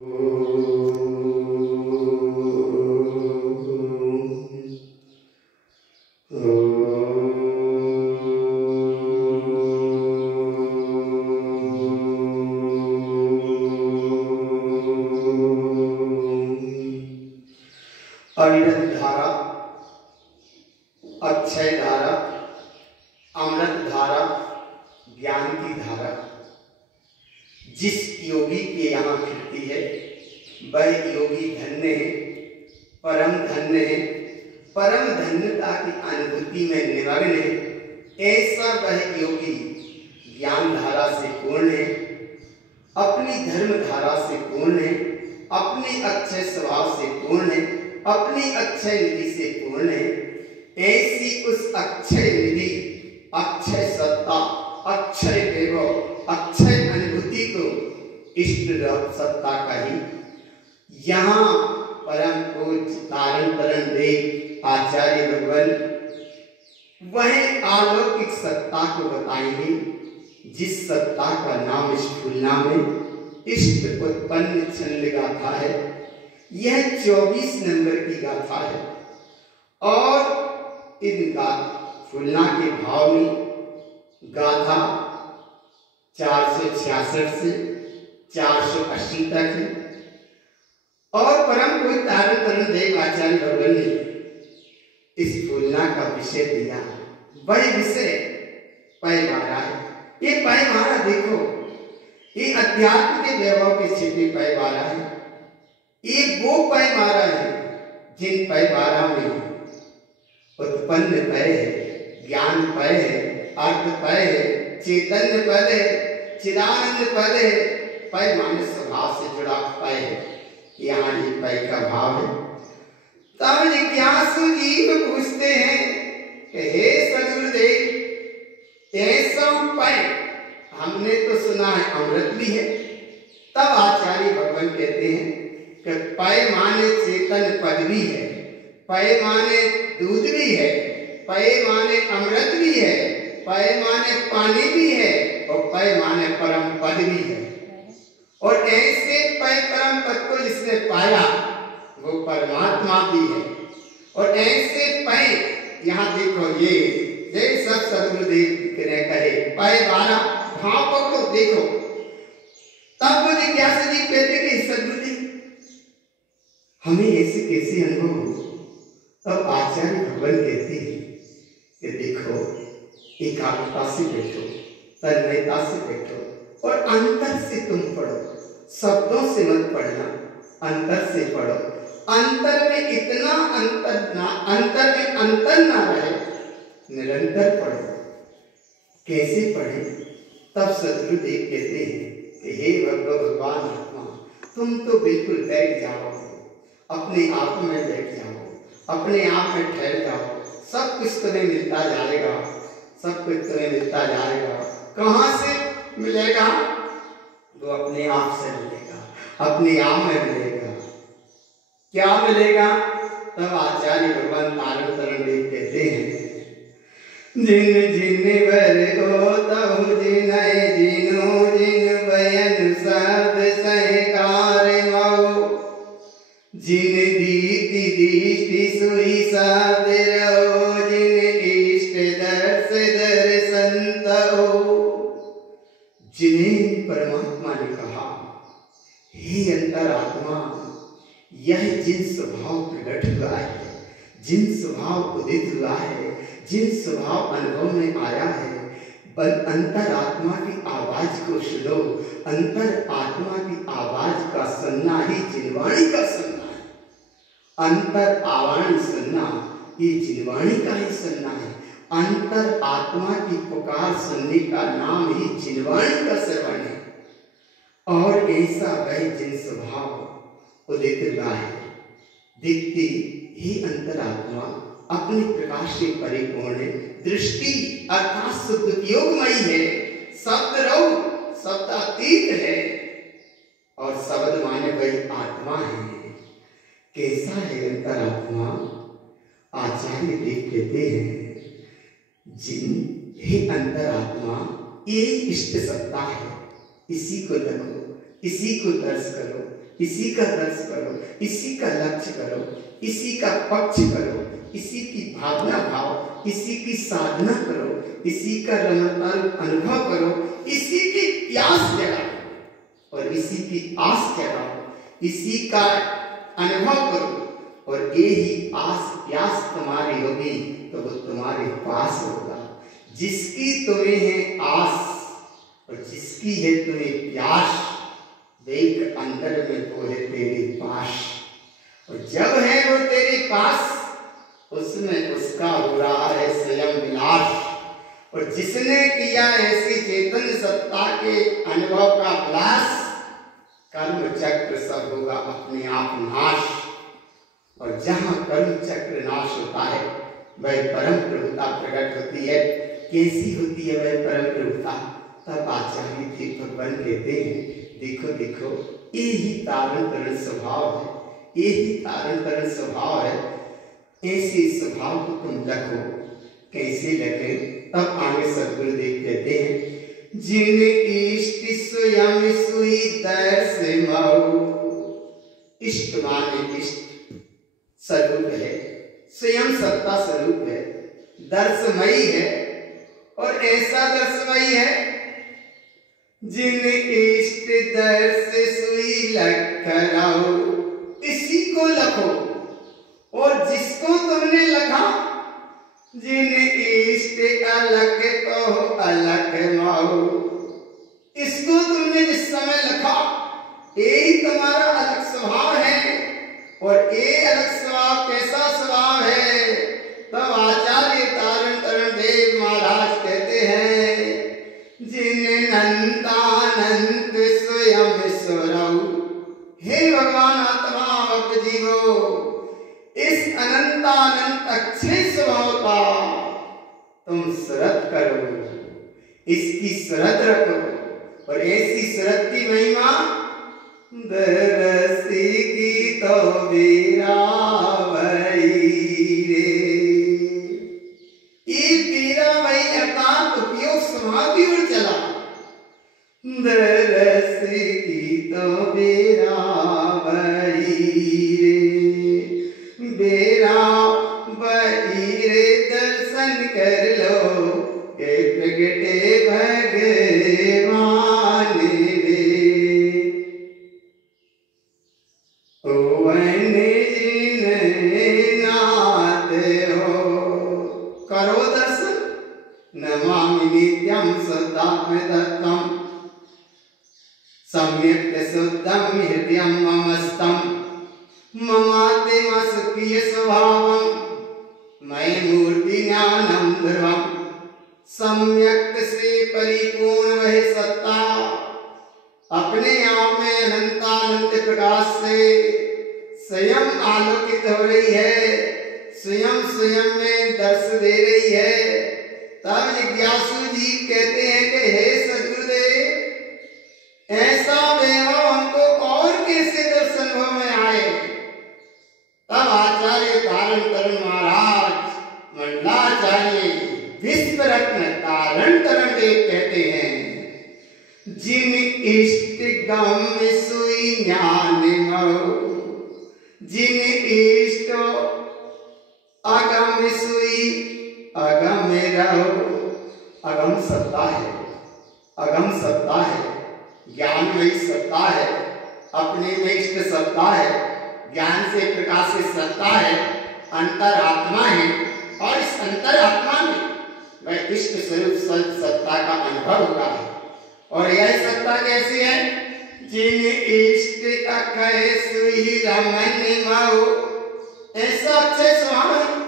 अविरत धारा, अक्षय धारा, अमृत धारा, ज्ञान की धारा जिस योगी के यहाँ फिरती है वह योगी धन्य है, परम धन्य है, परम धन्यता की अनुभूति में निमग्न है। ऐसा वह योगी ज्ञान धारा से पूर्ण है, अपनी धर्म धारा से पूर्ण है, अपने अक्षय स्वभाव से पूर्ण है, अपनी अक्षय निधि से पूर्ण है। ऐसी उस अक्षय निधि, अक्षय सत्ता, अक्षय वैभव, अक्षय अनुभूति को इष्ट सत्ता कही। यहाँ परम पूज्य तारण तरण देव आचार्य भगवान वह अलौकिक सत्ता को बताएंगे जिस सत्ता का नाम इस फूलना में इष्ट उत्पन्न छंद गाथा है। यह 24 नंबर की गाथा है और इन फूलना के भाव में गाथा 466 से 480 तक है। और परम पूज्य तारण तरण देव आचार्य भगवान ने इस फूलना का विषय दिया, वह विषय पैमारा है। ये पैमारा देखो, ये अध्यात्म के वैभव की स्थिति पैमारा है। ये वो पैमारा है जिन पैमारा में उत्पन्न पय है, ज्ञान पय है, अर्थ पय है, चैतन्य पद है, चिदानंद पद है, पय माने स्वभाव से जुड़ा पय है। यहाँ ये पय का भाव है। तब जिज्ञासु जीव पूछते हैं कि हे सद्गुरुदेव, ऐसा पय हमने तो सुना है अमृत भी है। तब आचार्य भगवान कहते हैं कि पय माने चेतन पद भी है, पय माने दूध भी है, पय माने अमृत भी है, पय माने पानी भी है और पय माने परम पद भी है। और ऐसे पय परम पद को जिसने पाया वो परमात्मा भी है। और ऐसे पय यहाँ देखो, ये सब सद्गुरुदेव ने कहे पय वाला भाव को देखो। तब वो जिज्ञासा जी कहते कि सद्गुरुदेव हमें ऐसे कैसे अनुभव हो। तब आचार्य भगवान कहते हैं कि देखो, एकाग्रता से बैठो, तन्मयता से बैठो और अंतर से तुम पढ़ो, शब्दों से मत पढ़ना, अंतर से पढ़ो। अंतर में इतना अंतर में अंतर ना रहे, निरंतर पढ़ो। कैसे पढ़े? तब सद्गुरुदेव कहते हैं कि हे भगवान आत्मा, तुम तो बिल्कुल बैठ जाओ, अपने आप में बैठ जाओ, अपने आप में ठहर जाओ, सब कुछ तुम्हें मिलता जाएगा, सब कुछ तुम्हें मिलता जाएगा। कहाँ से मिलेगा? वो अपने आप से मिलेगा, अपने आप में मिलेगा। क्या मिलेगा? तब आचार्य भगवान तारण तरण देव कहते हैं जिन जिन बर हो तहु जिनय जिनो जिन बयन शब्द सहकार मऊ जिन दीति दृष्टि सुई शब्द रहो जिन इष्ट दर्श दर्शन तहो। जिन्हें परमात्मा ने कहा, हे अंतरात्मा, यह जिन स्वभाव प्रकट हुआ है, जिन स्वभाव उदित हुआ है, जिन स्वभाव अनुभव में आया है, बल अंतरात्मा की आवाज को सुनो। अंतर आत्मा की आवाज का सुनना ही जिनवाणी का सुनना है। अंतर आवाणी सुनना ये जिनवाणी का ही सुनना है। अंतर आत्मा की पुकार सुनने का नाम ही जिनवाणी का श्रवण है। और ऐसा वह जिन स्वभाव उदित हुआ है, दिखती ही अंतरात्मा अपने प्रकाश से परिपूर्ण है। दृष्टि अर्थात शुद्ध योगमयी है, शब्द रऊ शब्दातीत है और शब्द माने वही आत्मा है। कैसा है अंतरात्मा? आचार्य देव कहते हैं जिन हे अंतरात्मा, ये इष्ट सत्ता है, इसी को रखो। इसी को दर्श करो, इसी का दर्श करो, इसी का लक्ष्य करो, इसी का पक्ष करो, इसी की भावना भाव, इसी की साधना करो, इसी का रमणदायक अनुभव करो, इसी की प्यास जगाओ और इसी की आस जगाओ, इसी का अनुभव करो। और यही आस प्यास तुम्हारी होगी तो वो तुम्हारे पास होगा। जिसकी तुम्हें है आस और जिसकी है तुम्हें प्यास, देख अंदर में वो है तेरे पास। और जब है वो तेरे पास, उसमें उसका हो रहा है स्वयं विलास। और जिसने किया ऐसी चेतन सत्ता के अनुभव का विलास, कर्म चक्र सब होगा अपने आप नाश। और जहां कर्म चक्र नाश होता है वह परम प्रभुता प्रकट होती है। कैसी होती है वह परम प्रभुता? तब आचार्य थे भगवान कहते हैं, देखो देखो यही तारण तरण स्वभाव है, यही तारण तरण स्वभाव है। ऐसे स्वभाव को तुम रखो। कैसे लगे? तब आगे सदगुरुदेव कहते हैं, जिन इष्ट स्वयं सुई दर्श मऊ। इष्ट माने इष्ट स्वरूप है, स्वयं सत्ता स्वरूप है, दर्शमयी है। और ऐसा दर्शमयी है जिन इष्ट दर्श सुई लखराओ। इसी को लखो। और जिसको तुमने लखा, जिन इष्ट अलख को अलख माओ। इसको तुमने जिस समय लखा, यही तुम्हारा अलग स्वभाव है। और ये अलग स्वभाव कैसा स्वभाव है? तब आचार्य तारण तरण देव महाराज कहते हैं, जिन अनंतानंत स्वयं स्वरऊ। हे भगवान आत्मा भक्त जीवो, इस अनंतानंत अच्छे स्वभाव का तुम सुरत करो, इसकी सुरत रखो। और ऐसी सुरत की महिमा दरसी की तो बीरा भई रे। ये बीरा भई अर्थात उपयोग समाधि और चला। दरसी की तो बीरा भई रे, बेरा भई रे दर्शन कर लो के प्रगटे भगवान रे। करो दर्शन, नमामि नित्यं शुद्धात्मतत्त्वं, सम्यक् शुद्धं हृदयं ममस्तं, ममात्मा सुखीय स्वभावं, मयि मूर्ति ज्ञानं ध्रुवं, सम्यक् श्री परिपूर्ण वह सत्ता, अपने आप में अनंतानंत प्रकाश से स्वयं आलोकित हो रही है, स्वयं स्वयं में दर्श दे रही है। तब जिज्ञासु जी कहते हैं कि हे सद्गुरुदेव, ऐसा वैभव हमको और कैसे दर्शन अनुभव में आए? तब आचार्य तारण तरण महाराज मंडलाचार्य विश्व रत्न तारण तरण देव कहते हैं, जिन इष्ट गम सुई ज्ञान मऊ। जिन इष्ट अगम सुई अगम रहो। अगम सत्ता है, अगम सत्ता है, ज्ञान में सत्ता है, अपने में इष्ट सत्ता है, ज्ञान से प्रकाशित सत्ता है, अंतरात्मा है। और इस अंतरात्मा में वह इष्ट स्वरूप सत्ता का अनुभव होगा। और यह सत्ता कैसी है? जिन इष्ट अखय सुई रमन माओ। ऐसा अच्छे स्वभाव है,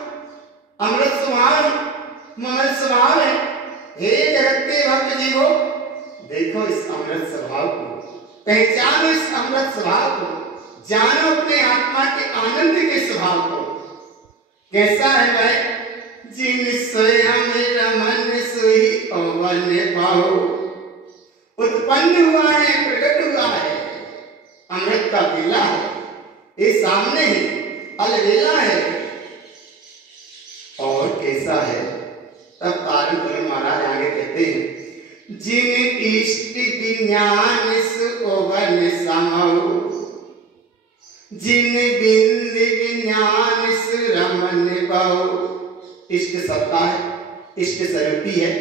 अमृत स्वभाव है, ममल स्वभाव है। हे जगत के भक्त जीवो, देखो इस अमृत स्वभाव को, पहचानो इस अमृत स्वभाव को, जानो अपने आत्मा के आनंद के स्वभाव को। कैसा है वह? जिन स्वयं रमन सुई अवन पाओ। उत्पन्न हुआ है, प्रकट हुआ है, अमृत का बेला है, ये सामने है, अलबेला है। और कैसा है? तब तारण तरण महाराज आगे कहते हैं, जिन इष्ट विज्ञान सुख ओवन समऊ जिन बिंद विज्ञान सुरमन बहु। इष्ट सत्ता है, इष्ट स्वरूपी है,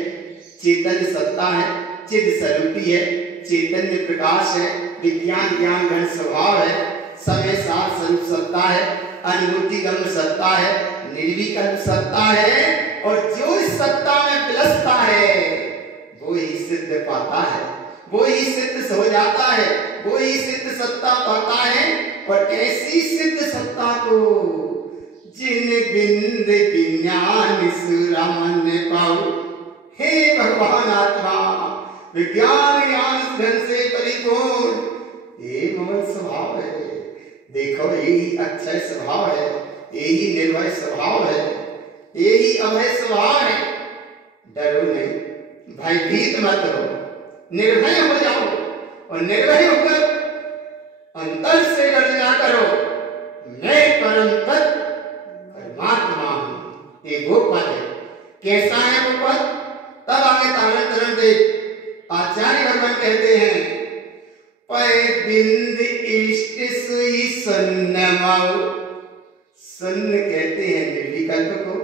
चेतन सत्ता है, चिद स्वरूपी है, चैतन्य प्रकाश है, विज्ञान ज्ञान घन स्वभाव है, समय सार स्वरूप सत्ता है, अनुभूति गम सत्ता है, निर्विकल्प सत्ता है। और जो इस सत्ता में विलसता है वो ही सिद्ध पाता है, वो ही सिद्ध हो जाता है, वो ही सिद्ध सत्ता पाता है। और ऐसी सिद्ध सत्ता को जिन बिंद विज्ञान सुरमन पाऊ। हे भगवान आत्मा विज्ञान ज्ञान धन से परिपूर्ण ये ममल स्वभाव है। देखो यही अक्षय स्वभाव है, यही निर्भय स्वभाव है, यही अभय स्वभाव है। डरो नहीं, भयभीत मत हो, निर्भय हो जाओ और निर्भय होकर अंतर से डरना करो। मैं परम तत्व परमात्मा हूं। ये वो पद है। कैसा है वो पद? तब आगे तारण तरण देख आचार्य भगवान कहते हैं पय बिंद इष्ट सुई शून्य माऊ। शून्य कहते हैं निर्विकल्प को,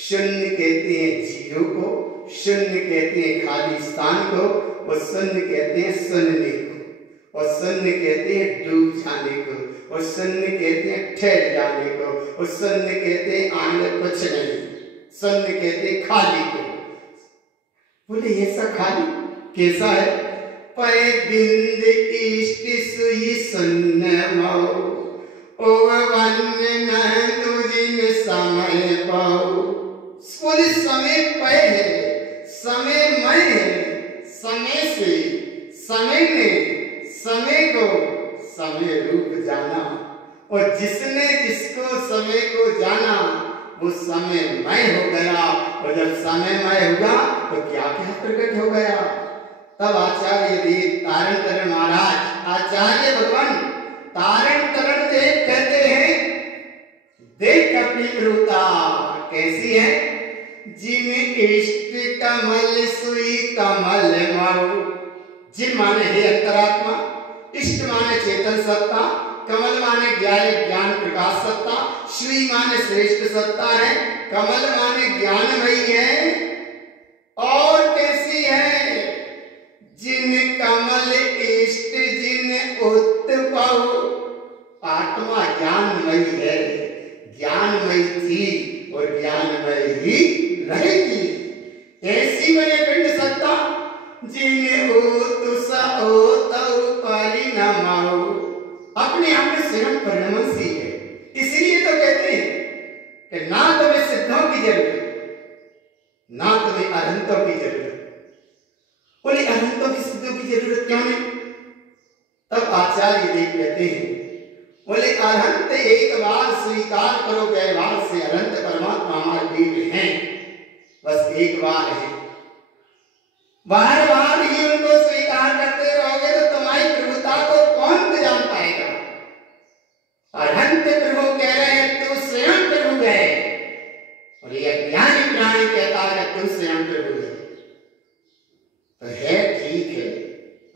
शून्य कहते हैं जीरो को, शून्य कहते हैं खाली स्थान को, और शून्य कहते हैं सुनने को, और शून्य कहते हैं डूब जाने को, और शून्य कहते हैं ठहर जाने को, और शून्य कहते हैं आगे कुछ नहीं, शून्य कहते हैं खाली को। बोले ऐसा खाली कैसा है? पय बिंद इष्ट सुई शून्य मऊ ओवन न तुझिन समय पाऊ। बोले समय पय है, समय मय है, समय से, समय ने, समय को समय रूप जाना, और जिसने जिसको समय को जाना वो समयमय हो गया। और जब समयमय हुआ तो क्या क्या प्रकट हो गया। तब आचार्य देव तारण तरण महाराज आचार्य भगवान तारण तरण देव कहते हैं देख अपनी प्रभुता कैसी है। जिन इष्ट कमल सुई कमल माऊ। जिन माने हे अंतरात्मा, इष्ट माने चेतन सत्ता, कमल माने ज्ञान प्रकाश सत्ता, श्री माने श्रेष्ठ सत्ता है, कमल माने ज्ञानमयी है। और कैसी है? जिन कमल इष्ट जिन उत्पऊ। आत्मा ज्ञानमयी है, ज्ञानमयी थी और ज्ञानमयी ही रहेगी। ऐसी बने पिंड सत्ता जिन ओतुस ओतौ परिणमाऊ। अपने आप में स्वयं परिणमनशील है। इसलिए तो कहते हैं कि ना तुम्हें सिद्धों की जरूरत, ना तुम्हें अरहंतों की जरूरत। बोले अरहंतों की सिद्धों की जरूरत क्यों नहीं? तब आचार्य देव कहते हैं बोले अरहंत एक बार स्वीकार करो, व्यवहार से अरहंत परमात्मा हमारे देव हैं, बस एक बार है। बार बार ही उनको स्वीकार करते रहोगे तो तुम्हारी प्रभुता को कौन जान पाएगा। अरहंत प्रभु कह रहे हैं तू स्वयं प्रभु है, और ये अज्ञानी प्राणी कहता है तू स्वयं प्रभु है। तो है ठीक है,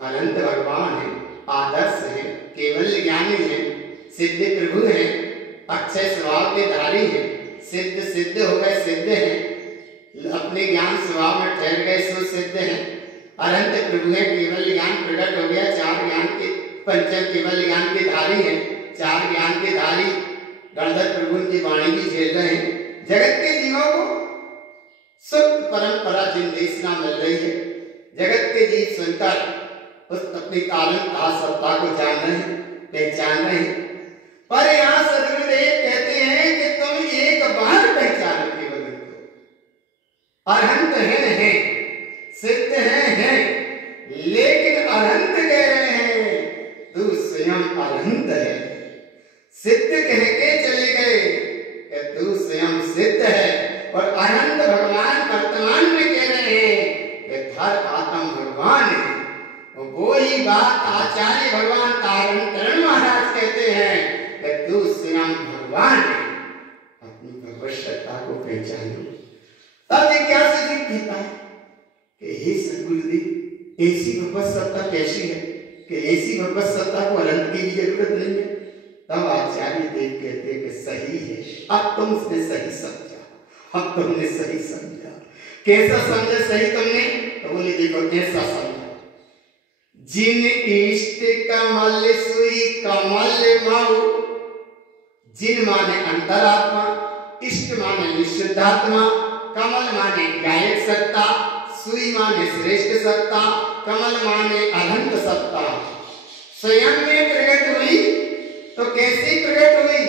अनंत भगवान है, आदर्श है, केवल ज्ञानी है, सिद्ध प्रभु है, अक्षय स्वभाव के धारी है, सिद्ध सिद्ध हो गए सिद्ध है, अपने ज्ञान स्वभाव में ठहर गए सो सिद्ध है। अनंत प्रभु है, केवल ज्ञान प्रकट हो गया, चार ज्ञान के पंचम केवल ज्ञान के धारी है, चार ज्ञान के धारी गणधर प्रभु की वाणी भी झेल रहे हैं। जगत के जीवों को शुद्ध परंपरा जिन देशना मिल रही है, जगत के जीव सुनकर उस अपनी कालन का सत्ता को जान रहे हैं, पहचान रहे हैं। पर यहाँ सदगुरुदेव कहते हैं कि तुम एक बार पहचानो केवल उनको। अरहंत हैं, सिद्ध हैं, लेकिन अरहंत कह रहे हैं तू स्वयं अरहंत है। सिद्ध कह के चले गए कि तू स्वयं सिद्ध है, और अरहंत भगवान वर्तमान में कह रहे हैं कि धर आत्म भगवान है। वो ही बात आचार्य भगवान तारण तरण महाराज कहते हैं कि तू स्वयं भगवान है। अपनी भगवत सत्ता को पहचानो। तब जिज्ञासु जी कहता है कि हे सद्गुरुदेव ऐसी भगवत सत्ता कैसी है, कि ऐसी भगवत सत्ता को अनंत की भी जरूरत नहीं है। तब आचार्य देव कहते हैं कि सही है, अब तुमने सही समझा, अब तुमने सही समझा। कैसा समझा सही तुमने? तो बोले देखो कैसा समझा, जिन इष्ट कमल सुई कमल माऊ, जिन माने अंतरात्मा, इष्ट माने निश्चितात्मा, कमल माने गायक सत्ता, सुई माने श्रेष्ठ सत्ता, कमल माने अनंत सत्ता स्वयं में प्रकट हुई। तो कैसी प्रकट हुई?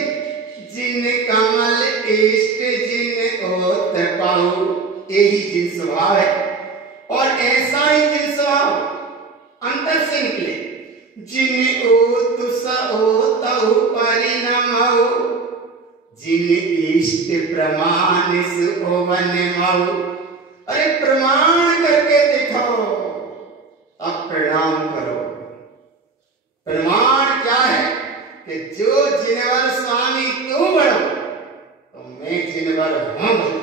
जिन कमल इष्ट जिन ओत पाऊ, यही जिन स्वभाव है और ऐसा ही जिन स्वभाव अंतर से निकले। जिन ओत सओतहु परिणमहु, जिन इष्ट प्रमाण सुओवन माऊ। अरे प्रमाण करके देखो, अब प्रणाम करो। प्रमाण क्या है? कि जो जिनवर स्वामी तू बड़ो तो मैं जिनवर हूं बड़ो।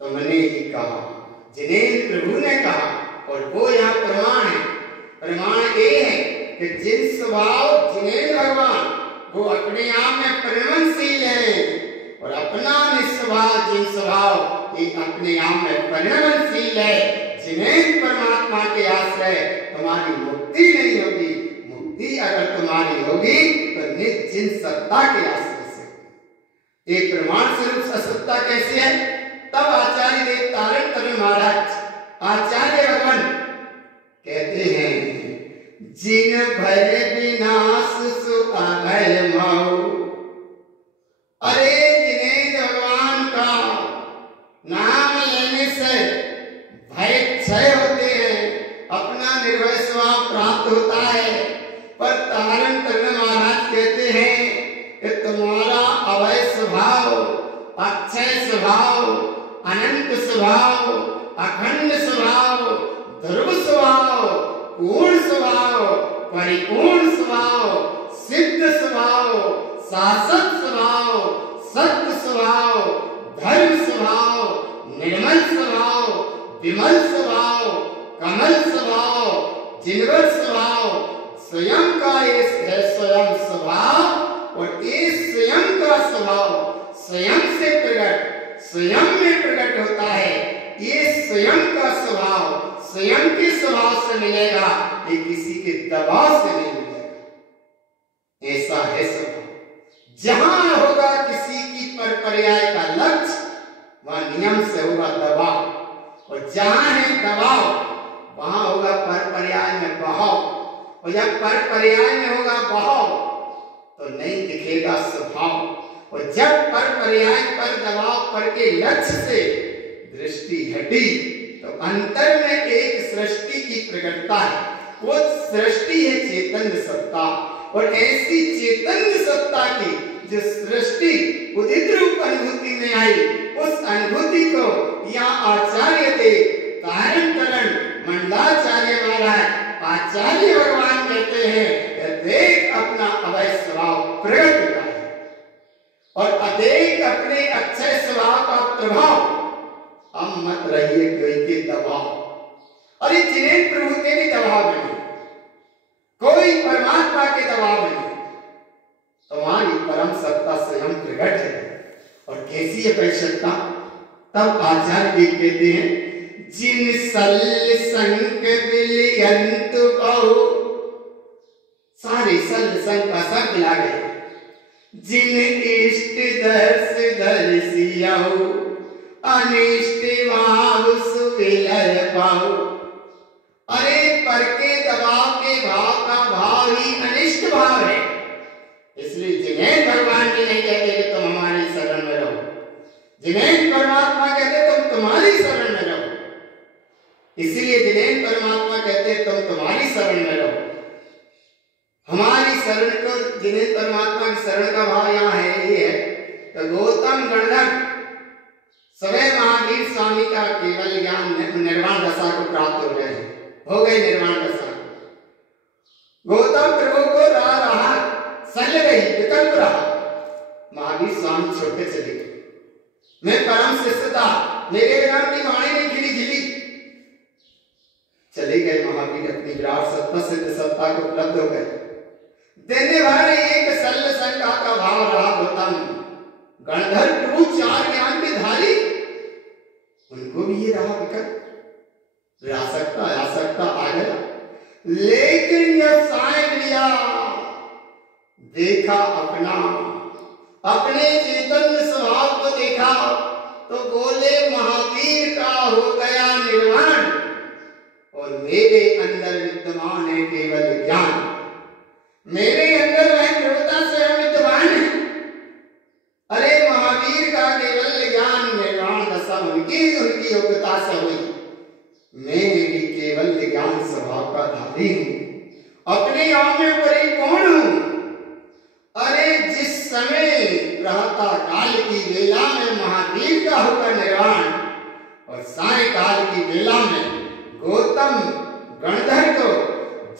तुमने ही कहा, जिनेन्द्र प्रभु ने कहा, और वो यहाँ प्रमाण है। प्रमाण ये है कि जिन स्वभाव जिनेन्द्र भगवान वो अपने आप में परिणमशील है और अपना निस्वभाव जिन स्वभाव ये अपने आप में परिणमशील है। जिनेन्द्र परमात्मा के आश्रय तुम्हारी मुक्ति नहीं होगी। मुक्ति अगर तुम्हारी होगी तो निज जिन सत्ता के आश्रय से। एक प्रमाण स्वरूप सत्ता कैसी है? तब आचार्य देव तारण तरुण महाराज आचार्य भगवान कहते हैं, जिन भय विनाश सु अभय माऊ। अरे जिनेन्द्र भगवान का नाम लेने से भय क्षय होते हैं, अपना निर्भय स्वभाव प्राप्त होता है। पर तारण तरुण महाराज कहते हैं कि तुम्हारा अभय स्वभाव, अक्षय स्वभाव, अनंत स्वभाव, अखंड स्वभाव, ध्रुव स्वभाव, पूर्ण स्वभाव, परिपूर्ण स्वभाव, सिद्ध स्वभाव, शासक स्वभाव, सत्य स्वभाव, धर्म स्वभाव, निर्मल स्वभाव, विमल स्वभाव, कमल स्वभाव, जिनवर स्वभाव, स्वयं का ये है स्वयं स्वभाव। और ये स्वयं का स्वभाव स्वयं से प्रकट, स्वयं में प्रकट होता है। ये स्वयं का स्वभाव स्वयं के स्वभाव से मिलेगा, ये किसी के दबाव से नहीं मिलेगा। ऐसा है स्वभाव। जहां होगा किसी की पर पर्याय का लक्ष्य, वहां नियम से होगा दबाव, और जहां है दबाव वहां होगा पर पर्याय में बहाव। और जब पर पर्याय में होगा बहाव तो नहीं दिखेगा स्वभाव। और जब पर पर्याय पर दबाव पर के लक्ष्य से दृष्टि हटी तो अंतर में एक सृष्टि की प्रकटता है। वो सृष्टि है चैतन्य सत्ता, और ऐसी चैतन्य सत्ता की जो सृष्टि उदित रूप अनुभूति में आई, उस अनुभूति को यहाँ आचार्य थे तारण तरुण मंडलाचार्य महाराज आचार्य भगवान कहते हैं, देख अपना अभय स्वभाव प्रकट होता है और अदेख अपने अक्षय स्वभाव का प्रभाव। हम मत रहिए कोई के दबाव। अरे जिनेन्द्र प्रभु के भी दबाव नहीं, कोई परमात्मा के दबाव नहीं, तुम्हारी परम सत्ता स्वयं प्रकट है। और कैसी है परिसत्ता? तब आचार्य भी कहते हैं, जिन सल संक विलियंत बहु। सारे सल संक का सब मिला गए। जिन इष्ट दर्श दर्शियाहु, अनिष्ट भाव सुविलय पाऊ। अरे पर के दबाव के भाव का भाव ही अनिष्ट भाव है। इसलिए जिनेन्द्र भगवान जी नहीं कहते कि तुम हमारी शरण में रहो, जिनेन्द्र परमात्मा कहते तुम तुम्हारी शरण में रहो। इसलिए जिनेन्द्र परमात्मा कहते तुम तुम्हारी शरण में रहो। हमारी शरण को जिनेन्द्र परमात्मा की शरण का भाव यहाँ है, ये है तो गौतम गणधर सवै महावीर स्वामी का केवल ज्ञान निर्वाण दशा को प्राप्त हो गए, हो गई निर्वाण दशा। गौतम प्रभु को रहा सल गई, विकल्प रहा। महावीर स्वामी छोड़ते चले गए। मैं परम शिष्य था, मेरे बिना की वाणी नहीं खिली खिली, चले गए महावीर महावीर अपनी विराट सत्ता सिद्ध सत्ता को उपलब्ध हो गए। देने वाले एक शल्य शंका का भाव रहा गौतम। गणधर प्रभु 4 ज्ञान के धारी, उनको भी ये रहा विकट, आसक्ता आ गया। लेकिन जब साय लिया, देखा अपने चैतन्य स्वभाव को देखा, तो बोले महावीर का हो गया निर्वाण और मेरे अंदर विद्यमान है केवल ज्ञान। मेरे अंदर वह देवता स्वयं विद्यमान है। अरे महावीर का केवल ज्ञान निर्वाण दशा उनकी योग्यता से हुई। मैं भी केवल ज्ञान स्वभाव का धारी हूं, अपने आप में परिपूर्ण हूं। अरे जिस समय प्रातः काल की वेला में महावीर का होगा निर्वाण और सायकाल की वेला में गौतम गणधर को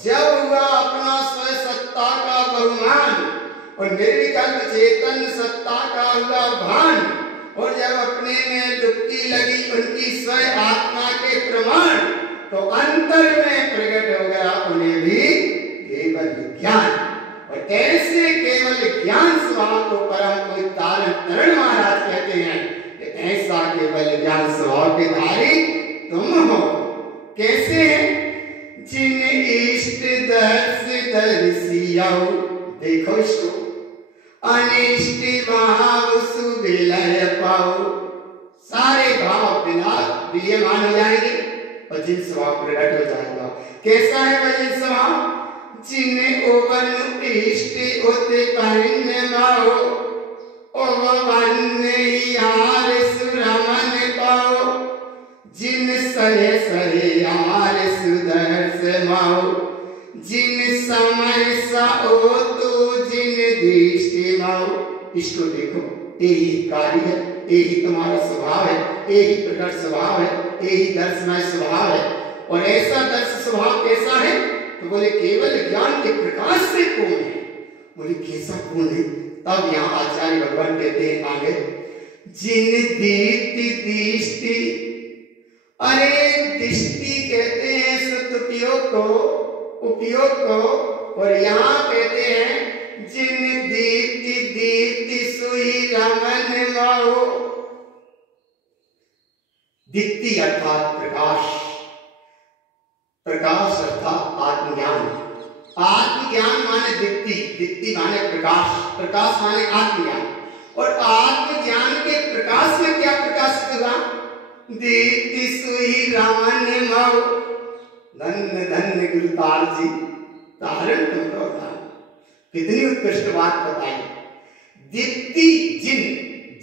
जब हुआ अपना स्व सत्ता का बहुमान और निर्विकल्प चेतन सत्ता का हुआ भान, और जब अपने में डुबकी लगी उनकी स्व आत्मा के प्रमाण, तो अंतर में प्रकट हो गया उन्हें भी केवल ज्ञान। और ऐसे केवल ज्ञान स्वभाव को परम कोई तरण महाराज कहते हैं कि ऐसा केवल ज्ञान स्वभाव के धारी तुम हो। कैसे है? जिन इष्ट दर्शियाओ, देखो इसको, अनिष्ट भाव सुविलय पाओ। सारे भाव बिना विलयमान हो जाएंगे और जिन स्वभाव प्रकट हो जाएगा। कैसा है वह जिन स्वभाव? जिन ओवन इष्ट होते पहने माओ, ओवन यार सुरमन पाओ। जिन सहे सहे यार सुदर्श माओ, जिन समय साओ तो जिन दृष्टि माओ। इसको देखो, यही कार्य है, यही तुम्हारा स्वभाव है, यही प्रकट स्वभाव है, यही दर्शमय स्वभाव है। और ऐसा दर्श स्वभाव कैसा है? तो बोले केवल ज्ञान के प्रकाश से पूर्ण है। बोले कैसा पूर्ण है? तब यहाँ आचार्य भगवान कहते हैं आगे, जिन दीप्ति दृष्टि, अरे दृष्टि कहते हैं शुद्ध उपयोग को, और यहाँ कहते हैं जिन दीप्ति दीप्ति सुई रमन माओ। दीप्ति अर्थात प्रकाश, प्रकाश अर्थात आत्मज्ञान। आत्मज्ञान माने दीप्ति, दीप्ति माने प्रकाश, प्रकाश माने आत्मज्ञान। और आत्मज्ञान के प्रकाश में क्या प्रकाशित हुआ? दीप्ति सुई रमन माओ। धन्य धन्य गुरुतार जी, तारण तुमको था। कितनी उत्कृष्ट बात बताई। दीप्ति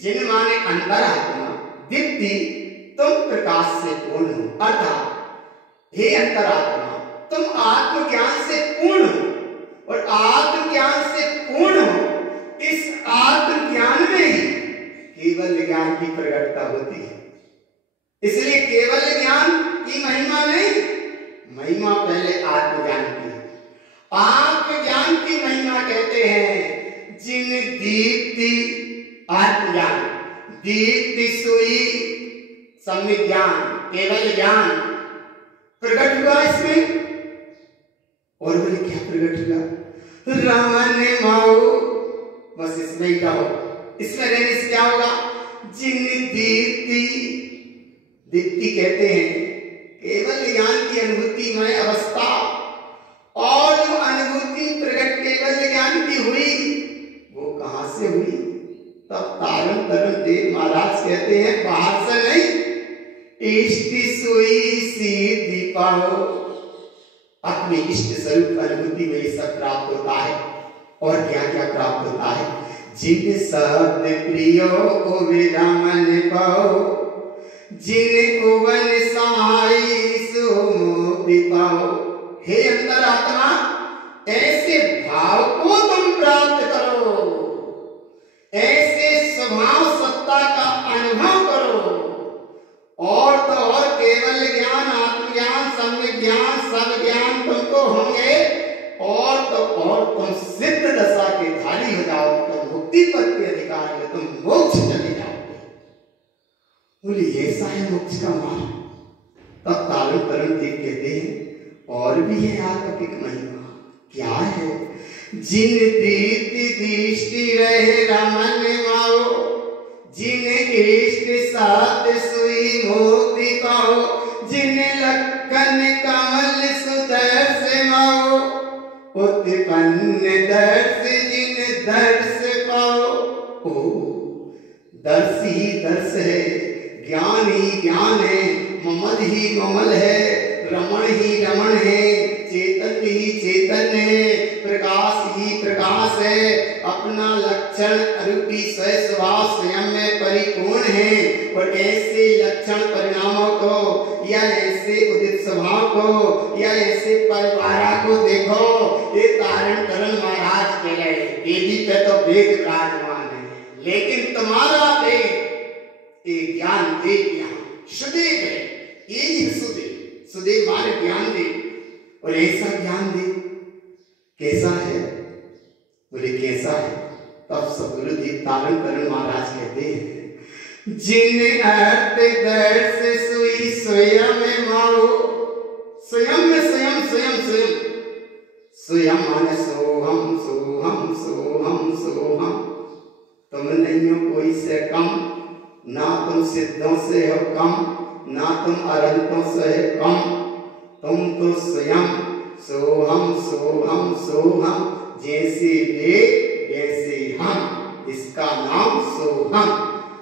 जिन माने अंतरात्मा, दीप्ति तुम प्रकाश से पूर्ण हो, अर्थात हे अंतरात्मा तुम आत्मज्ञान से पूर्ण हो। और आत्मज्ञान से पूर्ण हो, इस आत्मज्ञान में ही केवल ज्ञान की प्रकटता होती है। इसलिए केवल ज्ञान की महिमा नहीं, महिमा पहले आत्मज्ञान की है। आत्मज्ञान की महिमा कहते हैं जिन दीप्ति आत्मज्ञान, दीप्ति सुई सम्यक ज्ञान, केवल ज्ञान प्रकट हुआ इसमें। और बोले क्या प्रकट हुआ? रमन माओ, बस इसमें ही रहो। इसमें रहने से क्या होगा? जिन दीप्ति, दीप्ति कहते हैं केवल ज्ञान की अनुभूति में अवस्था, और जो अनुभूति प्रकट केवल ज्ञान की हुई वो कहां से हुई? तब तारण देव महाराज कहते हैं बाहर से नहीं, इष्ट सुई सीधी पाओ। अपने इष्ट स्वरूप अनुभूति में ये सब प्राप्त होता है। और क्या क्या प्राप्त होता है? जिन शब्द प्रियो को विरमन पाओ, जिन उवन सहाई सो मुक्ति पाओ। हे अंतरात्मा, ऐसे भाव को तुम प्राप्त करो, ऐसे स्वभाव सत्ता का अनुभव करो। और तो और केवल ज्ञान, आत्मज्ञान, सम्यक ज्ञान, सब ज्ञान तुमको होंगे। और तो और तुम सिद्ध दशा के धारी हो जाओ, तुम मुक्ति पद के अधिकारी हो, तुम मोक्ष चले जाओगे। बोले ऐसा है मोक्ष का मार्ग? तब तारण देव कहते हैं और भी है अलौकिक महिमा। क्या है? जिन दीति दृष्टि रहे रमन माओ, जिन इष्ट साथ सुई मोती पाओ, जिन लखन कमल सुदर्श माओ, उत्पन्न दर्श जिन दर्श पाओ। ओ दर्श ही दर्श है, ज्ञान ही ज्ञान है, ममल ही ममल है, रमण ही रमण है, चेतन ही चेतन है, प्रकाश ही प्रकाश है। अपना लक्षण रूपी स्वभाव स्वयं में परिपूर्ण है। और ऐसे लक्षण परिणामों को या ऐसे उदित स्वभाव को या ऐसे परिवार को देखो, ये तारण तरण महाराज कह रहे हैं, वेदी पे तो वेद विराजमान है, लेकिन तुम्हारा वेद ये ज्ञान वेद यहाँ सुदेव है, ये सुदेव, सुदेव मारे ज्ञान दे। और ऐसा ज्ञान दे कैसा है? बोले कैसा है? तब सदगुरुदेव तारण तरण महाराज कहते हैं, जिन अर्थ दर्श सुई स्वयं माओ, स्वयं में स्वयं स्वयं स्वयं स्वयं माने सोहम सोहम सोहम सोहम। तुम नहीं हो कोई से कम, ना तुम सिद्धों से हो कम, ना तुम अनंतों से कम, तुम तो स्वयं सोहम सोहम सोहम, जैसे वे वैसे हम, इसका नाम सोहम।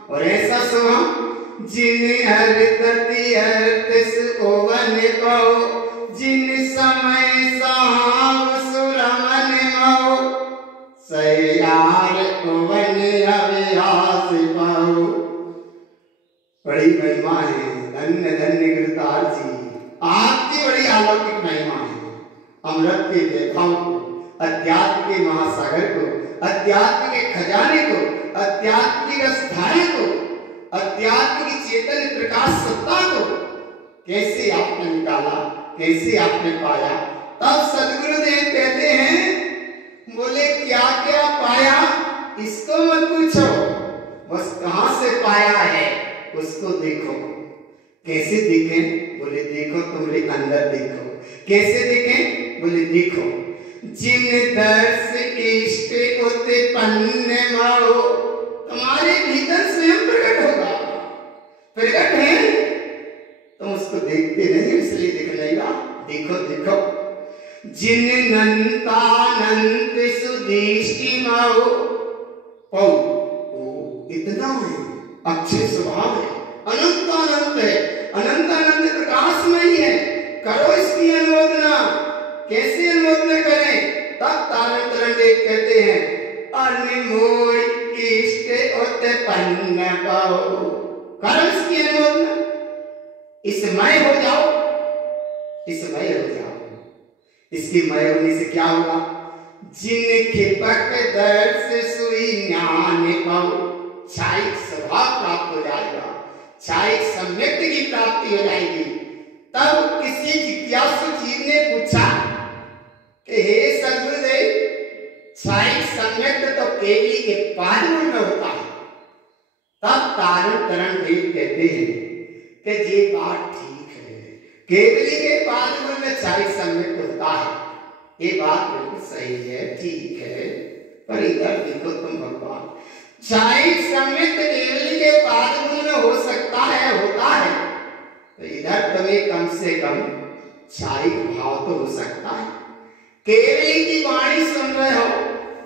और ऐसा सोहम जिन हरतति हरत ओवन पाओ, जिन समय सहाव सुरमन माओ, सयार ओवन अभ्यास पाओ। बड़ी महिमा है, धन्य धन्य गिरधार जी, आपकी बड़ी अलौकिक महिमा है। अमृत के देखाओं को, अध्यात्म के महासागर को, अध्यात्म के खजाने को, अध्यात्म की रसधारे को, अध्यात्म की चेतन प्रकाश सत्ता को कैसे आपने निकाला, कैसे आपने पाया? तब सदगुरुदेव कहते हैं, बोले क्या क्या पाया इसको मत पूछो, बस कहां से पाया है उसको देखो। कैसे देखें? बोले देखो तुम्हारे अंदर देखो। कैसे देखें? बोले देखो जिन दर्श इष्ट उत्पन्न माओ, तुम्हारे भीतर स्वयं प्रकट होगा। प्रकट है, तुम उसको देखते नहीं इसलिए दिख नहीं रहा। देखो देखो जिन अनंतानंत सुदृष्टि माओ, ओ इतना है, अच्छे स्वभाव है, अनंतानंत है, अनंतानंत प्रकाशमयी है। करो इसकी अनुमोदना। कैसे अनुमोदना करें? तब तारण तरण देव कहते हैं, अनिमोय इष्ट उत्पन्न पाओ। करो इसकी अनुमोदना, इसमय हो जाओ, इसमय हो जाओ। इसके मय होने से क्या होगा? जिन खिपक दर्श सुई ज्ञान पाओ, क्षायिक स्वभाव प्राप्त हो जाएगा, क्षायिक सम्यक की प्राप्ति हो जाएगी। तब किसी जिज्ञासु जीव ने पूछा कि हे सदगुरुदेव, क्षायिक सम्यक तो केवली के पादमूल में होता है। तब तारण तरण देव कहते हैं कि ये बात ठीक है, केवली के पादमूल में क्षायिक सम्यक होता है, ये बात बिल्कुल सही है, ठीक है। पर इधर देखो तुम भगवान, क्षायिक सम्यक केवली के पादमूल में हो सकता है, होता है, तो इधर तुम्हें कम से कम क्षायिक भाव तो हो सकता है। केवली की वाणी सुन रहे हो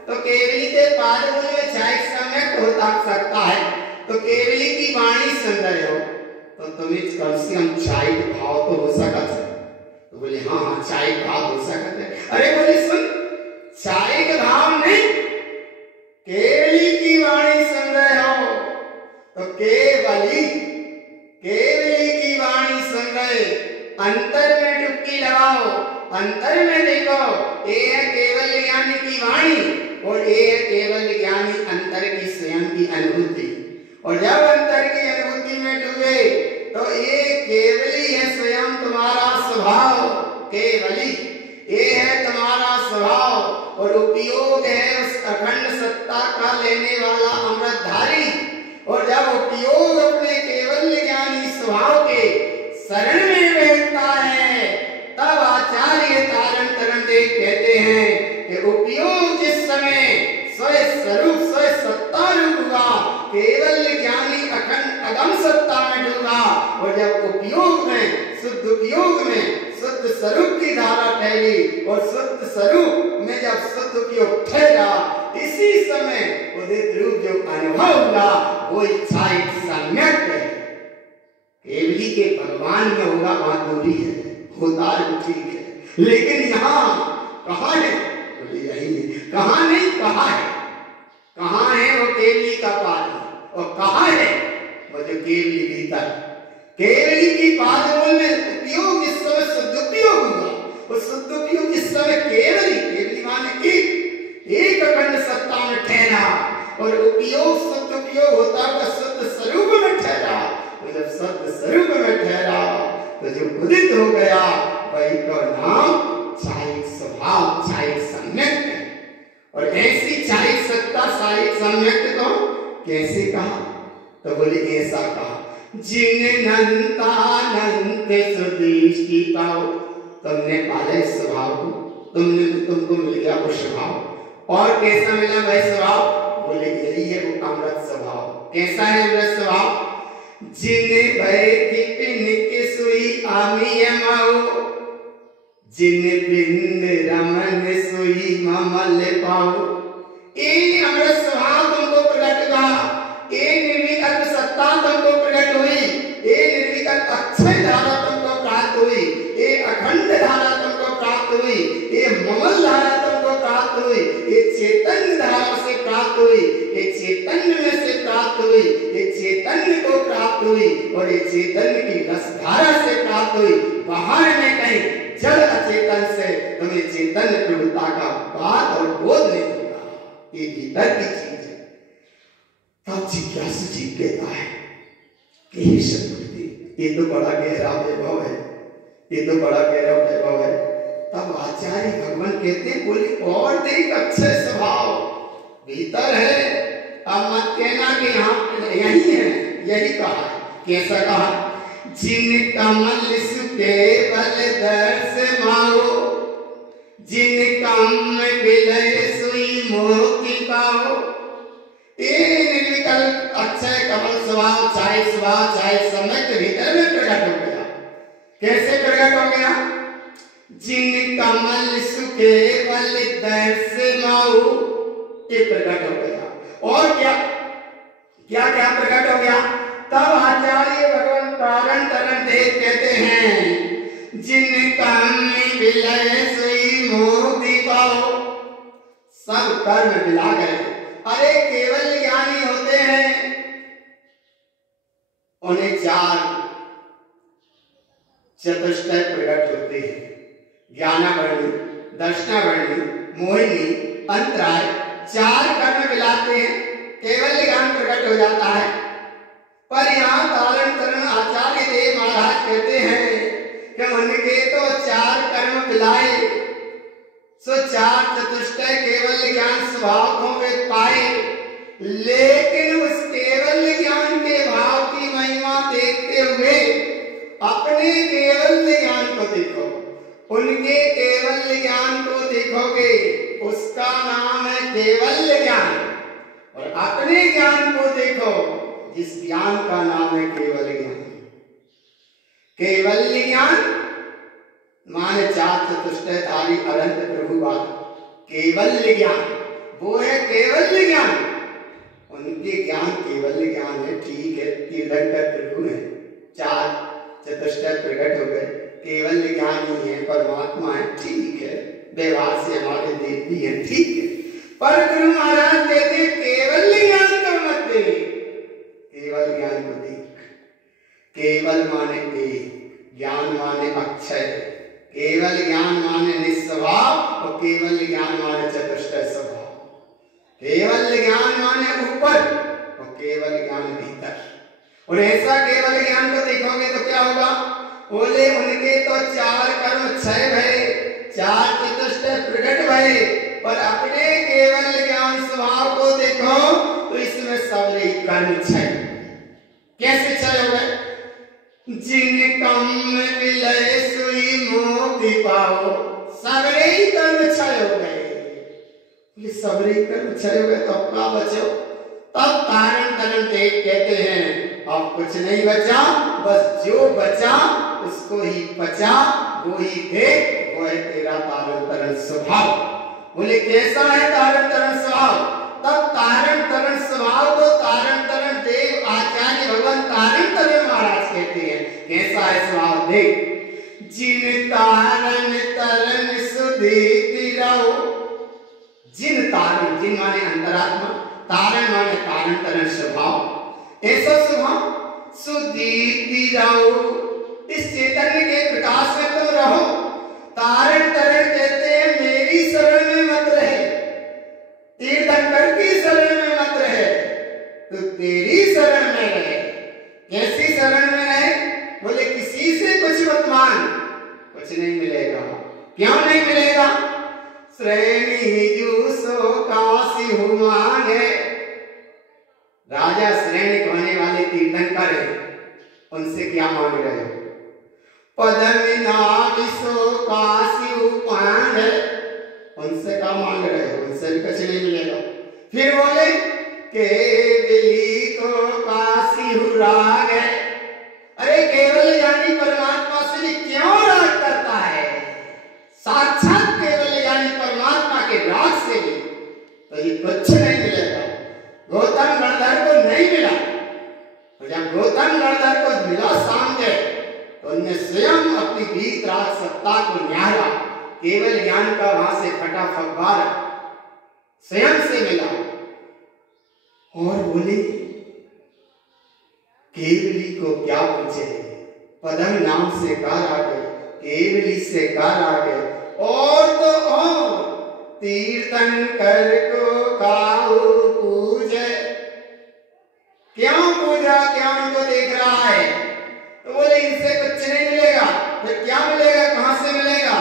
तो केवली के पादमूल में क्षायिक सम्यक हो सकता है, तो केवली की वाणी सुन रहे हो तो तुम्हें कम से कम क्षायिक भाव तो हो सकता है। तो बोले हाँ हाँ क्षायिक भाव हो सकता है। अरे बोले सुन, क्षायिक भाव नहीं, केवली की वाणी सुन रहे हो तो केवली की वाणी सुन रहे, अंतर में डुबकी लगाओ, अंतर में देखो, ये है केवल ज्ञानी की वाणी और ये है केवल ज्ञानी अंतर की स्वयं की अनुभूति। और जब अंतर की अनुभूति में डूबे तो ये केवली है स्वयं तुम्हारा स्वभाव, केवली ये है तुम्हारा स्वभाव और उपयोग है उस अखंड सत्ता का लेने वाला अमृतधारी। और जब उपयोग अपने केवल ज्ञानी स्वभाव के शरण में बैठता है तब आचार्य समय उदित रूप जो अनुभव होगा वो इच्छाई सम्यक है। केवली के भगवान में होगा वहां दूरी है, होता है ठीक है, लेकिन यहाँ कहाँ है? बोले यही है। कहाँ नहीं, कहाँ है? कहाँ है वो केवली का पाद और कहाँ है वो जो केवली भीतर? केवली की पादों में उपयोग इस समय शुद्ध उपयोग होगा, वो शुद्ध उपयोग इस समय केवली माने एक अखंड सत्ता में ठहरा और उपयोग शुद्ध उपयोग होता है शुद्ध स्वरूप में ठहरा। तो जब शुद्ध स्वरूप में ठहरा तो जो उदित हो गया वही का नाम चाहे स्वभाव चाहे सम्यक है। और ऐसी चाहे सत्ता चाहे सम्यक को कैसे कहा? तो बोले ऐसा कहा, जिन अनंतानंत सुदृष्टि पाओ। तुमने पाले स्वभाव को, तुमको मिल गया वो स्वभाव। और कैसा मिला वह स्वभाव? बोले यही है वो अमृत स्वभाव। कैसा है अमृत स्वभाव? जिन भय की पिन के सुई आमी माओ, जिन बिंद रमन सुई ममल पाओ। ये अमृत स्वभाव तुमको प्रकट हुआ, ये निर्विकल्प सत्ता तुमको प्रकट हुई, ये निर्विकल्प अक्षय धारा तुमको प्राप्त हुई, ये अखंड धारा तुमको प्राप्त हुई, ये ममल धारा तुमको प्राप्त हुई, ये चैतन्य धारा से प्राप्त हुई, ये चैतन्य में से प्राप्त हुई, ये चैतन्य को प्राप्त हुई और ये चैतन्य की रसधारा से प्राप्त हुई। बाहर में कहीं जड़ अचेतन से तुम्हें चैतन्य प्रभुता का बात और बोध नहीं होगा, ये भीतर की चीज है। तब जिज्ञासु जी कहता है कि हे सद्गुरुदेव, ये तो बड़ा गहरा वैभव है, ये तो बड़ा गहरा वैभव है। तब आचार्य भगवान कहते हैं बोले और देख अक्षय स्वभाव भीतर है। अब मत कहना कि यहाँ यही है, यही कहा है। कैसा कहा? जिन कमल सुके बल दर्श माओ, जिन कम विलय सुई मोक्ति पाओ। ये निर्विकल्प अक्षय कमल स्वभाव चाहे समय के भीतर में प्रकट हो गया। कैसे प्रकट हो गया? जिन कमल सुके बल दर्श माओ, ये प्रकट हो गया। और क्या क्या क्या प्रकट हो गया? तब आचार्य भगवान कारण तरण देव कहते हैं जिन कर्म विलय सुई मोक्ति पाओ। सब कर्म मिला गए। अरे केवल ज्ञानी होते हैं, उन्हें चार चतुष्टय प्रकट होते हैं, ज्ञानावरणी, दर्शनावरणी, मोहिनी, अंतराय। चार कर्म मिलाते हैं, केवल ज्ञान प्रकट हो जाता है। पर यहाँ तारण तरण आचार्य देव महाराज कहते हैं कि उनके तो चार कर्म मिलाए सो चार चतुष्टय केवल ज्ञान स्वभाव को वे पाए, लेकिन उस केवल ज्ञान के भाव की महिमा देखते हुए अपने केवल ज्ञान को देखो, उनके केवल ज्ञान को देखोगे, उसका नाम है केवल ज्ञान। और अपने ज्ञान को देखो, जिस ज्ञान का नाम है केवल ज्ञान। केवल ज्ञान माने चार चतुष्टयधारी अनंत प्रभु वाला केवल ज्ञान, वो है केवल ज्ञान। उनके ज्ञान केवल ज्ञान है, ठीक है, तीर्थंकर प्रभु है, चार चतुष्टय प्रकट हो गए, केवल ज्ञान ही है, परमात्मा है, ठीक है, व्यवहार से हमारे देवी है, ठीक है। पर गुरु महाराज कहते केवल ज्ञान को मत देख, केवल ज्ञान को देख। केवल माने एक, ज्ञान माने अक्षय, केवल ज्ञान माने निस्वभाव और केवल ज्ञान माने चतुष्टय स्वभाव। केवल ज्ञान माने ऊपर और केवल ज्ञान भीतर। और ऐसा केवल ज्ञान को देखोगे तो क्या होगा? बोले उनके तो चार कर्म क्षय भये, चार चतुष्टय प्रकट भये, पर अपने केवल ज्ञान स्वभाव को देखो तो इसमें सबरे कर्म क्षय। कैसे क्षय हो गए? जिन कम विलय सुई मोक्ति पाओ, सबरे कर्म क्षय हो गए। ये सबरे कर्म क्षय हो गए तो अब क्या बचो? तब कारण तरण देव कहते हैं अब कुछ नहीं बचा, बस जो बचा उसको ही बचा, वो ही देख, वो है तेरा तारण तरण स्वभाव। बोले कैसा है तारण तरण स्वभाव? तब अंतिम माने अंतरात्मा, तारण माने कारण तरण स्वभाव। ऐसा स्वभाव सुदीप्ति रहो, इस चैतन्य के प्रकाश में तुम रहो। तारण तरण कहते हैं मेरी शरण में मत रहे, तीर्थंकर की शरण में मत रहे, तो तेरी शरण में रहे। कैसी शरण में रहे? बोले किसी से कुछ मत मांग, कुछ नहीं मिलेगा। क्यों नहीं मिलेगा? श्रेणी जूसो काशी हुमांगे, राजा श्रेणी कहने वाले तीर्थंकर है, उनसे क्या मांग रहे हो? पद्मनाभिसो काशी उपांग, उनसे क्या मांग रहे हो? उनसे भी कुछ नहीं मिलेगा। फिर बोले केवली को काशी हुराग है, अरे केवल यानी परमात्मा से भी क्यों राग करता है? साक्षात केवल यानी परमात्मा के राग से भी तो ये कुछ नहीं मिलेगा। गौतम गणधर को नहीं मिला, तो जब गौतम गणधर को मिला सामने, तो उनने स्वयं अपनी बीत राग सत्ता को न्यारा, केवल ज्ञान का वहां से फटा फव्वारा स्वयं से मिला और बोले केवली को क्या पूछे, पदम नाम से कार आ गए, केवली से कार आ गए, और तो और तीर्थंकर को काहू पूजे। क्यों पूजा? क्या उनको देख रहा है? तो बोले इनसे कुछ नहीं मिलेगा। फिर क्या मिलेगा? कहां से मिलेगा?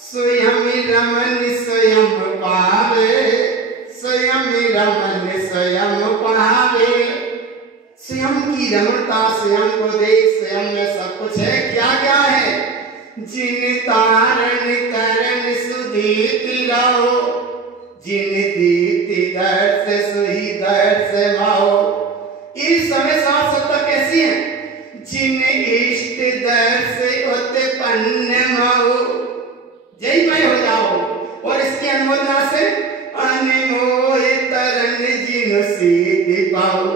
स्वयं रमन स्वयं पावे, स्वयं रमन स्वयं पावे, स्वयं की रमणता स्वयं को देख, स्वयं में सब कुछ है। क्या क्या है? जिन तारण तरण सुदीप्ति रहो, जिन दीप्ति दर्श सुही दर्श भाओ। इस समय साफ सत्ता कैसी है? जिन इष्ट दर्श उत्पन्न माओ, जय मैं हो जाओ। और इसकी अनुमोदना से अनमोह तरन जिन सीधि पाओ।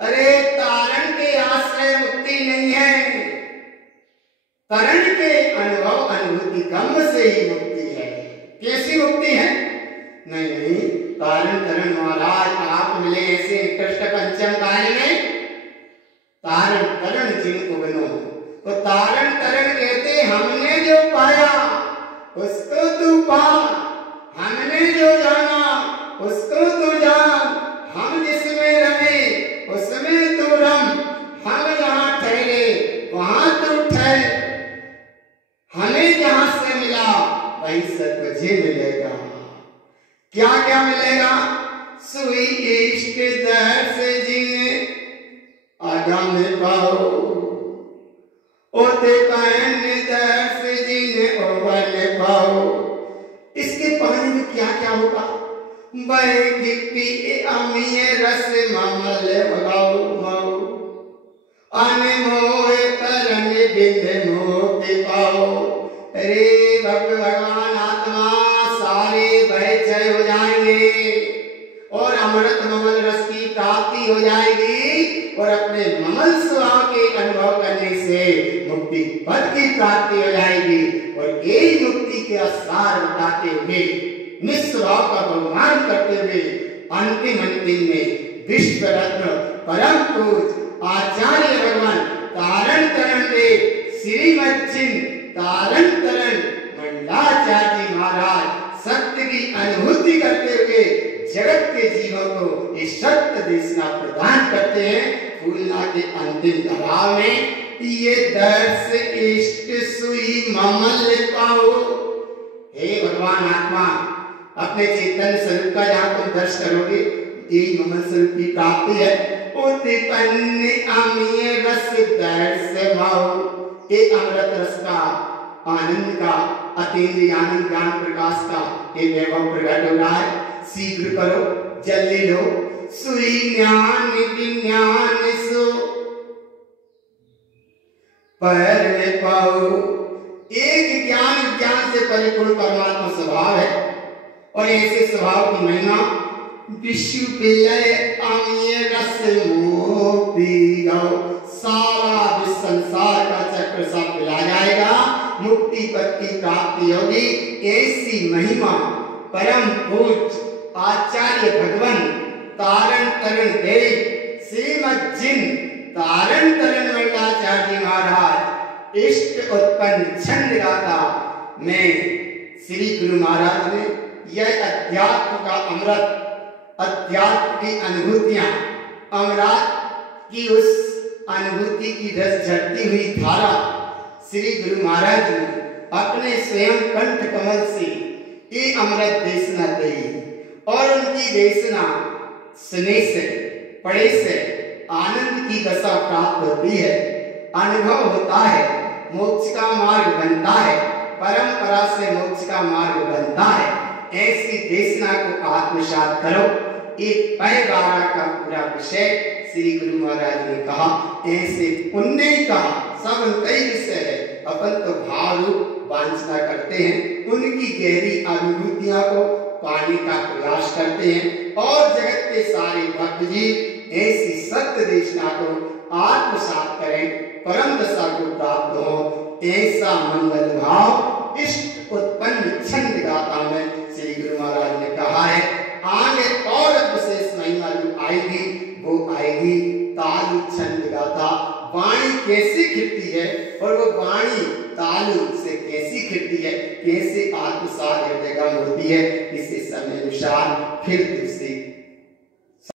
अरे तारण के आश्रय मुक्ति नहीं है, तरण के अनुभव अनुभूति गम से ही मुक्ति है। कैसी मुक्ति है? नहीं नहीं, तारण तरण महाराज आप मिले ऐसे कृष्ण पंचम काल में, तारण तरण जिनको बनो। तो तारण तरण कहते हमने जो पाया उसको तू पा, हमने जो जाना उसको तू जान, हम जिसमें रमे उसमें तू रम, हम जहां ठहरे वहां तू ठहर, हमें जहां से मिला वही से तुझे मिलेगा। क्या क्या मिलेगा? सुई इष्ट दर्श जिन आगम पाओ, ओते पायन दर्श जिन ओवन पाओ। इसके पानी में क्या क्या होगा? बैगिपी अमीय रस ममल भगाओ माओ, अनमोह तरन बिंद मोक्ति पाओ। अरे भगवान आत्मा सारे भय क्षय हो जाएंगे और अमृत ममल रस की प्राप्ति हो जाएगी, और अपने ममल स्वभाव के अनुभव करने से मुक्ति पद की प्राप्ति हो जाएगी। और यही मुक्ति के आसार बताते हुए, निस्वभाव का बहुमान करते हुए, अंतिम में विश्व रत्न परम पूज आचार्य भगवान तारण तरण देव श्रीमद चिन्ह तारण तरण मंडलाचार्य महाराज सत्य की अनुभूति करते हुए जगत के जीवों को इस सत्य देशना प्रदान करते हैं। फूलना के अंतिम कलाव में ये दर्श इष्ट सुई ममल पाओ। हे भगवान आत्मा, अपने चैतन्य स्वरूप का जहाँ तुम दर्श करोगे यही ममल स्वरूप की प्राप्ति है। उत्पन्न अमीय रस दर्श भाओ, एक अमृत रस का आनंद का अतीन्द्रिय आनंद ज्ञान प्रकाश का ये वैभव प्रकट हो रहा है। शीघ्र करो, जल्दी लो। सुई ज्ञान विज्ञान सो पर पाओ। एक ज्ञान ज्ञान से परिपूर्ण परमात्मा स्वभाव है, और ऐसे स्वभाव की महिमा विश्व विलय अमीय रस मोक्ति गाओ। सारा विश्व संसार का चक्र सब पिला जाएगा, मुक्ति पद की प्राप्ति होगी। ऐसी महिमा परम पूज्य आचार्य तरण तेरी श्रीमद जिन तारण तरण वल्लाचार्य महाराज इष्ट उत्पन्न छंद गाता। मैं श्री गुरु महाराज ने यह अध्यात्म का अमृत, अध्यात्म की अनुभूतियां, अमृत की उस अनुभूति की रस झरती हुई धारा श्री गुरु महाराज ने अपने स्वयं कंठ कमल से ये अमृत देशना दी। और उनकी देशना सुने से, पढ़े से आनंद की दशा प्राप्त होती है, अनुभव होता है, मोक्ष का मार्ग बनता है, परंपरा से मोक्ष का मार्ग बनता है। ऐसी देशना को आत्मसात करो। एक पै 12 का पूरा विषय श्री गुरु महाराज ने कहा, ऐसे पुण्य ही कहा, सब कई विषय है। अपन तो भाव रूप वांछना करते हैं, उनकी गहरी अनुभूतियों को पाने का प्रयास करते हैं। और जगत के सारे भक्त जी ऐसी सत्य देशना को आत्मसात करें, परम दशा को प्राप्त हो। ऐसा मंगल भाव इष्ट उत्पन्न छंद गाता में श्री गुरु महाराज ने कहा है। आगे और विशेष महिमा जो आएगी वो आएगी तालु छंद गाता। वाणी कैसी खिलती है और वो वाणी तालु से कैसी खिलती है, कैसे आत्मसात हृदय होती है, इसे समय अनुसार फिर दूसरी